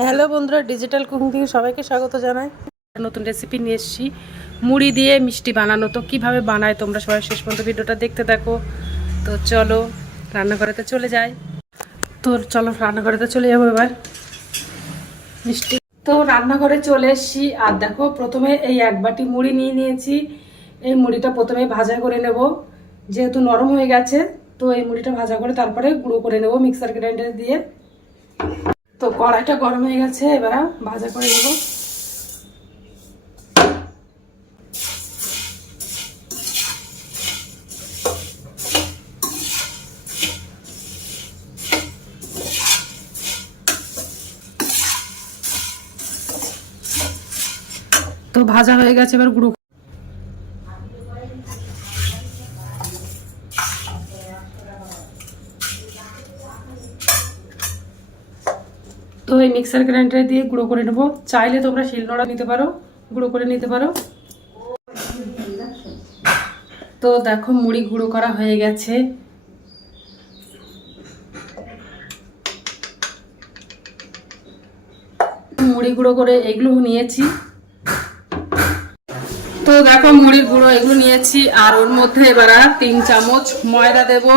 Hello বন্ধুরা, digital cooking থেকে সবাইকে স্বাগত জানাই। নতুন রেসিপি নিয়ে এসেছি। মুড়ি দিয়ে মিষ্টি বানানো। তো কীভাবে বানায় তোমরা সবাই শেষ পর্যন্ত ভিডিওটা দেখতে থাকো। তো চলো, রান্নাঘরেতে চলে যাই। তো চলো, রান্নাঘরেতে চলে যাব এবার। মিষ্টি। তো রান্নাঘরে চলে এসেছি। আর দেখো, প্রথমে এই এক বাটি মুড়ি নিয়ে নিয়েছি। এই মুড়িটা প্রথমে ভাজা করে নেব। যেহেতু নরম হয়ে গেছে, তো এই মুড়িটা ভাজা করে তারপরে গুঁড়ো করে নেব মিক্সার গ্রাইন্ডার দিয়ে। তো কড়াইটা গরম হয়ে গেছে, এবার ভাজা করে নেব। তো ভাজা হয়ে গেছে, এবার গুঁড়ো এই মিক্সার গ্রাইন্ডারে দিয়ে গুঁড়ো করে নেব। চাইলে তোমরা শিলনোড়া নিতে পারো, গুঁড়ো করে নিতে পারো। তো দেখো, মুড়ি গুঁড়ো করা হয়ে গেছে। মুড়ি গুঁড়ো করে এগুলো নিয়েছি। তো দেখো মুড়ির গুঁড়ো এগুলো নিয়েছি, আর ওর মধ্যে এবার তিন চামচ ময়দা দেবো।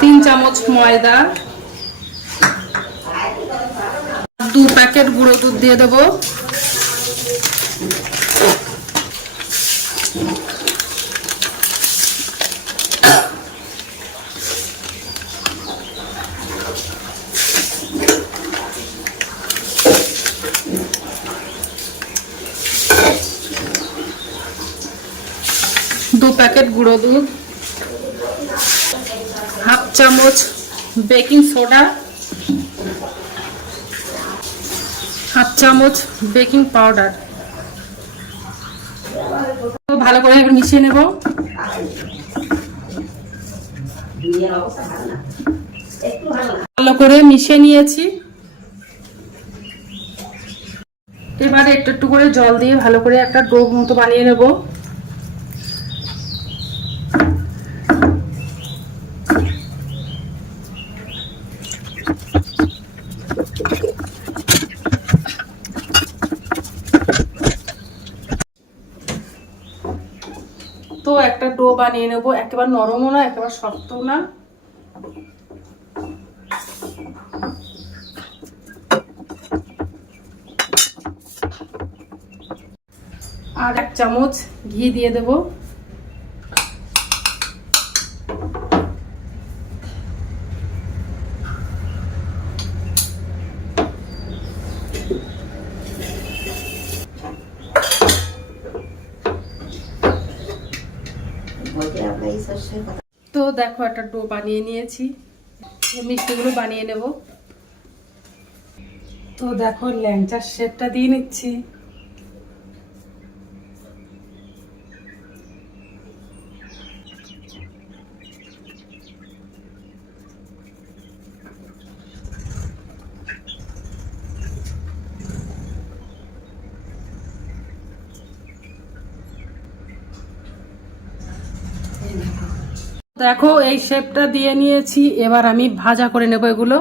তিন চামচ ময়দা। দু প্যাকেট গুঁড়ো দুধ দিয়ে দেবো। দু প্যাকেট গুঁড়ো দুধ। হাফ চামচ বেকিং সোডা, হাফ চামচ বেকিং পাউডার। ভালো করে মিশিয়ে নেব। ভালো করে মিশিয়ে নিয়েছি। এবারে একটু একটু করে জল দিয়ে ভালো করে একটা ডো মতো বানিয়ে নেব। একটা ডো বানিয়ে নেব। একেবারে নরমও না, একেবারে শক্ত না। আর এক চামচ ঘি দিয়ে দেব। তো দেখো একটা ডো বানিয়ে নিয়েছি। মিষ্টিগুলো বানিয়ে নেব। তো দেখো ল্যাংচার শেপটা দিয়ে নিচ্ছি। দেখো, এই শেপটা দিয়ে নিয়েছি। এবার আমি ভাজা করে নেব এগুলো।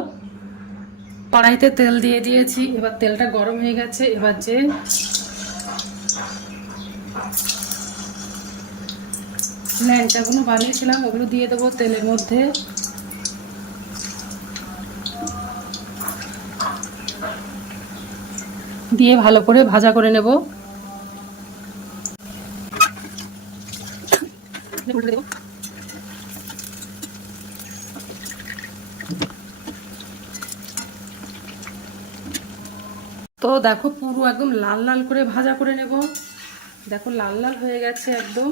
কড়াইতে তেল দিয়ে দিয়েছি। এবার তেলটা গরম হয়ে গেছে। এবার যে ল্যাংচাগুলো বানিয়েছিলাম, ওগুলো দিয়ে দেবো তেলের মধ্যে। দিয়ে ভালো করে ভাজা করে নেব। তো দেখো পুরো একদম লাল লাল করে ভাজা করে নেব। দেখো লাল লাল হয়ে গেছে একদম।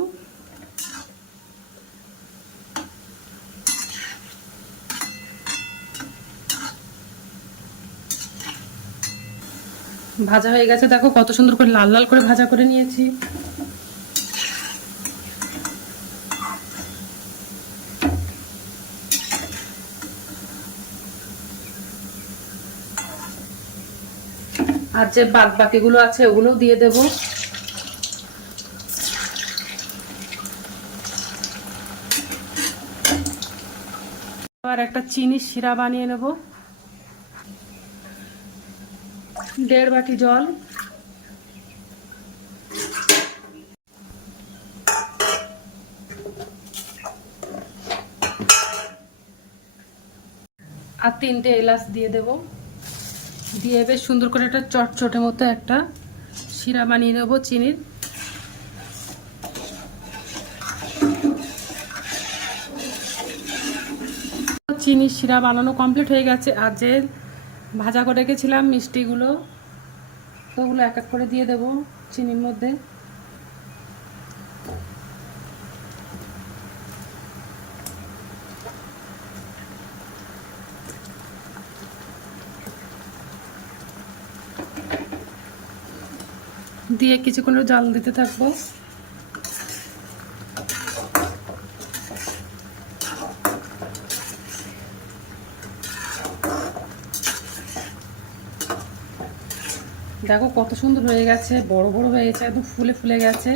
ভাজা হয়ে গেছে, দেখো কত সুন্দর করে লাল লাল করে ভাজা করে নিয়েছি। আর যে বাদ বাকিগুলো আছে, ওগুলোও দিয়ে দেব। এবার একটা চিনি শিরা বানিয়ে নেব। দেড় বাটি জল। আর তিনটে এলাচ দিয়ে দেব। দিয়ে বেশ সুন্দর করে একটা চটচটে মতো একটা শিরা বানিয়ে নেব চিনির। চিনির শিরা বানানো কমপ্লিট হয়ে গেছে। আর যে ভাজা করে রেখেছিলাম মিষ্টিগুলো, ওগুলো এক এক করে দিয়ে দেবো চিনির মধ্যে। দিয়ে কিছুক্ষণ জাল দিতে থাকব। দেখো কত সুন্দর হয়ে গেছে, বড় বড় হয়ে গেছে, একদম ফুলে ফুলে গেছে।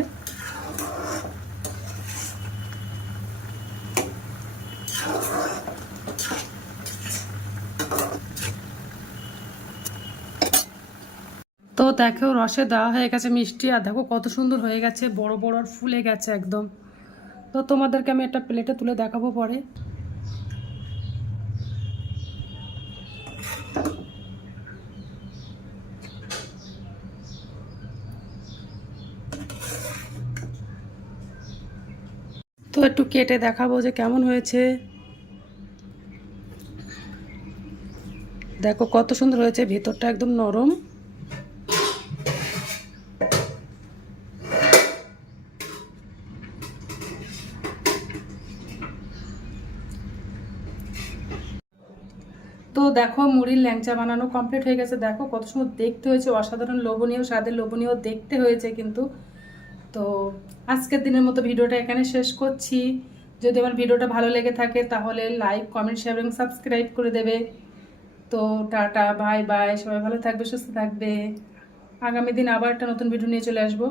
তো দেখো, রসে দেওয়া হয়ে গেছে মিষ্টি, আর দেখো কত সুন্দর হয়ে গেছে, বড় বড় আর ফুলে গেছে একদম। তো তোমাদেরকে আমি একটা প্লেটে তুলে দেখাবো পরে। তো একটু কেটে দেখাবো যে কেমন হয়েছে। দেখো কত সুন্দর হয়েছে, ভেতরটা একদম নরম। তো দেখো মুড়ির ল্যাংচা বানানো কমপ্লিট হয়ে গেছে। দেখো কত সুন্দর দেখতে হয়েছে, অসাধারণ লোভনীয় স্বাদের লোভনীয় দেখতে হয়েছে কিন্তু। তো আজকের দিনের মতো ভিডিওটা এখানে শেষ করছি। যদি আমার ভিডিওটা ভালো লেগে থাকে তাহলে লাইক কমেন্ট শেয়ার এবং সাবস্ক্রাইব করে দেবে। তো টাটা বাই বাই সবাই ভালো থাকবে, সুস্থ থাকবে। আগামী দিন আবার একটা নতুন ভিডিও নিয়ে চলে আসব।